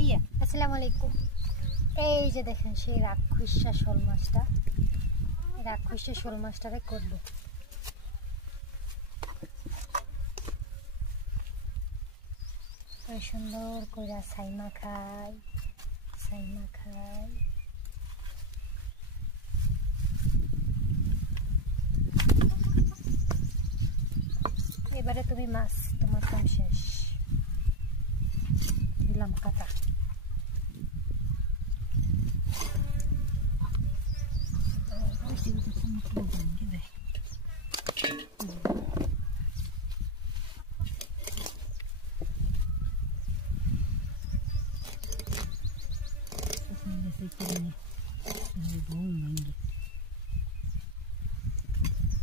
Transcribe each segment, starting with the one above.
আসসালামু আলাইকুম। এই যে দেখেন সেই রাক্ষসা শোল মাছটা, রাক্ষসা শোল মাছটারে করবো। সুন্দর করে সাইমা খাই। এবারে তুমি মাছ, তোমার কাম শেষ। দিলাম কাটা।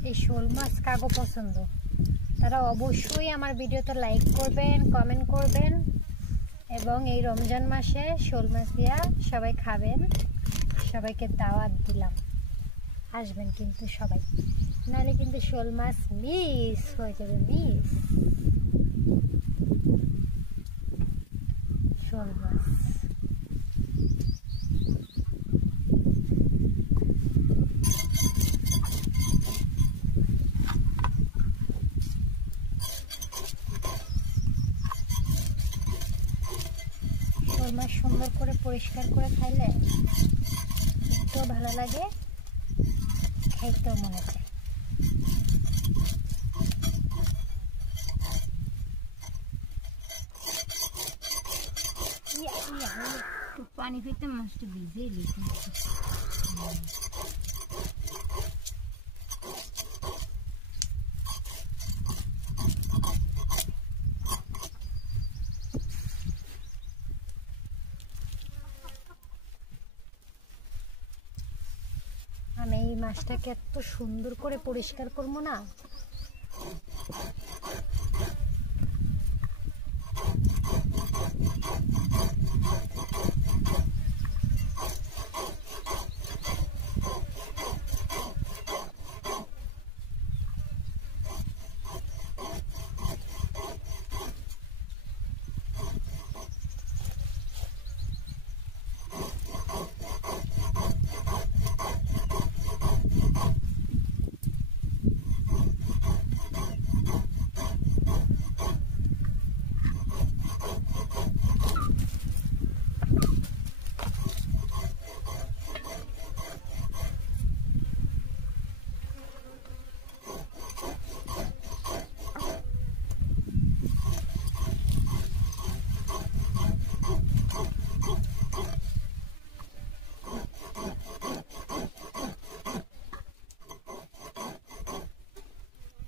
এই শোল মাছ কাগো পছন্দ তারা অবশ্যই আমার ভিডিওতে লাইক করবেন, কমেন্ট করবেন এবং এই রমজান মাসে শোল মাছ দিয়া সবাই খাবেন। সবাইকে দাওয়াত দিলাম, আসবেন কিন্তু সবাই, নাহলে কিন্তু শোল মাছ মিস হয়ে যাবে। শোল মাছ সুন্দর করে পরিষ্কার করে খাইলে তো ভালো লাগে, খাইতেও মনে হয়। পানি ফেলতে মাছটা ভিজে লিখে আমি এই মাছটাকে এত সুন্দর করে পরিষ্কার করবো না,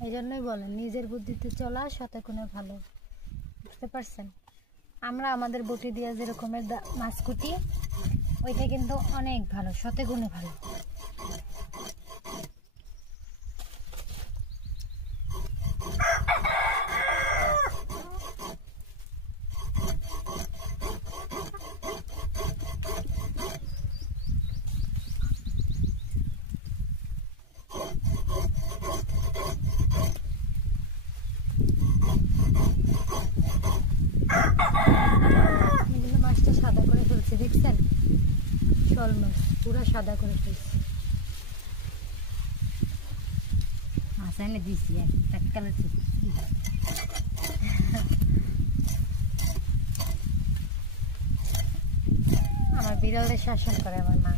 এই জন্যই বলেন নিজের বুদ্ধিতে চলা শতে গুণে ভালো। বুঝতে পারছেন? আমরা আমাদের বটি দিয়ে যে রকমের মাছ কুটি, ওইটা কিন্তু অনেক ভালো, শতে গুণে ভালো। মাছটা সাদা করে ফেলছে, দেখছেন? শোল মাছ পুরো সাদা করে ফেলছে। আসানে দিছি একটা কালার আমার বিড়ালের শাসন করে আমার মা।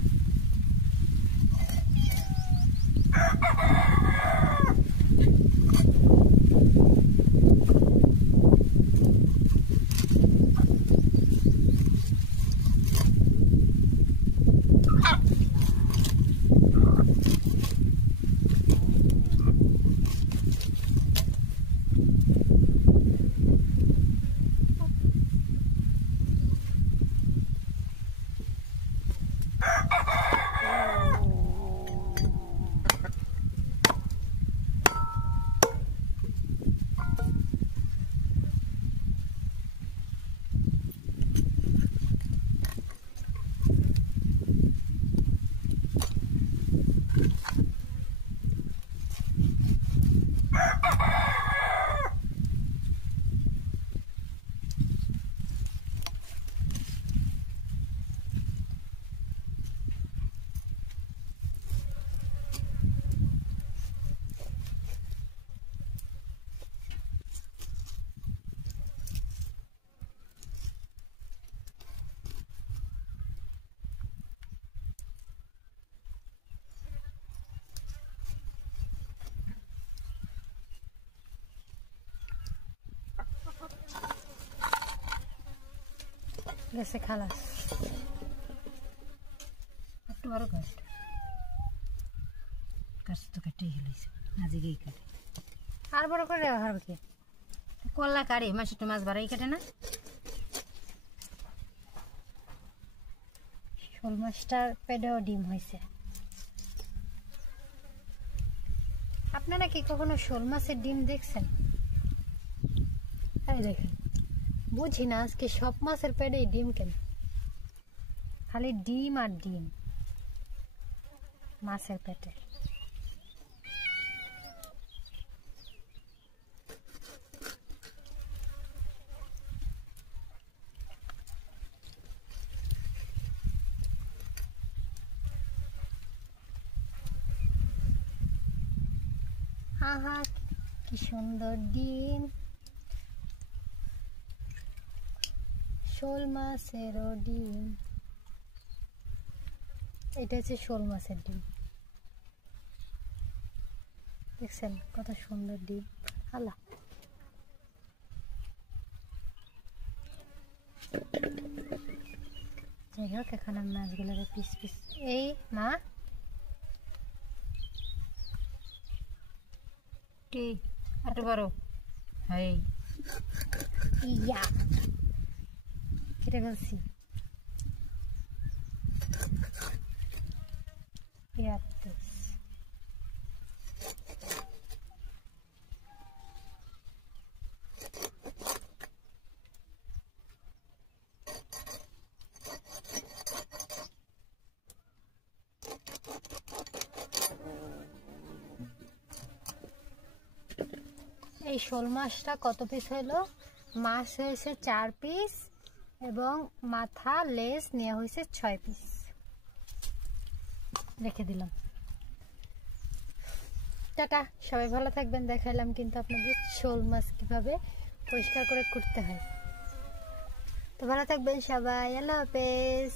গেছে খালাস। একটু বড় কাট কাজ তো কাটেই হেলাইছে আজকেই কাটে আর বড় করে আর কি কল্লা কাটে মাছ একটু মাছ বাড়াই কাটে না। শোল মাছটার পেটেও ডিম হয়েছে। আপনারা কি কখনো শোল মাছের ডিম দেখছেন? এই দেখেন, বুঝি না আজকে সব মাছের পেটেই ডিম কেন, খালি ডিম আর ডিম মাছের পেটে। আহা কি সুন্দর ডিম, শোল মাছেরও ডিম। এটা হচ্ছে শোল মাছের ডিম, দেখছেন কত সুন্দর ডিম। আল্লাহ, যাই হোক এখন আমি মাছগুলোকে পিস পিস, এই মা কি একটু বড় এই ইয়া কেটে ফেলছি। এই শোল মাছটা কত পিস হলো? মাছ হয়েছে 4 পিস এবং মাথা লেজ নেওয়া হয়েছে 6 পিস। রেখে দিলাম। টাটা, সবাই ভালো থাকবেন। দেখাইলাম কিন্তু আপনাদের শোল মাছ কিভাবে পরিষ্কার করে কুটতে হয়। তো ভালো থাকবেন সবাই, আল্লাহ হাফেজ।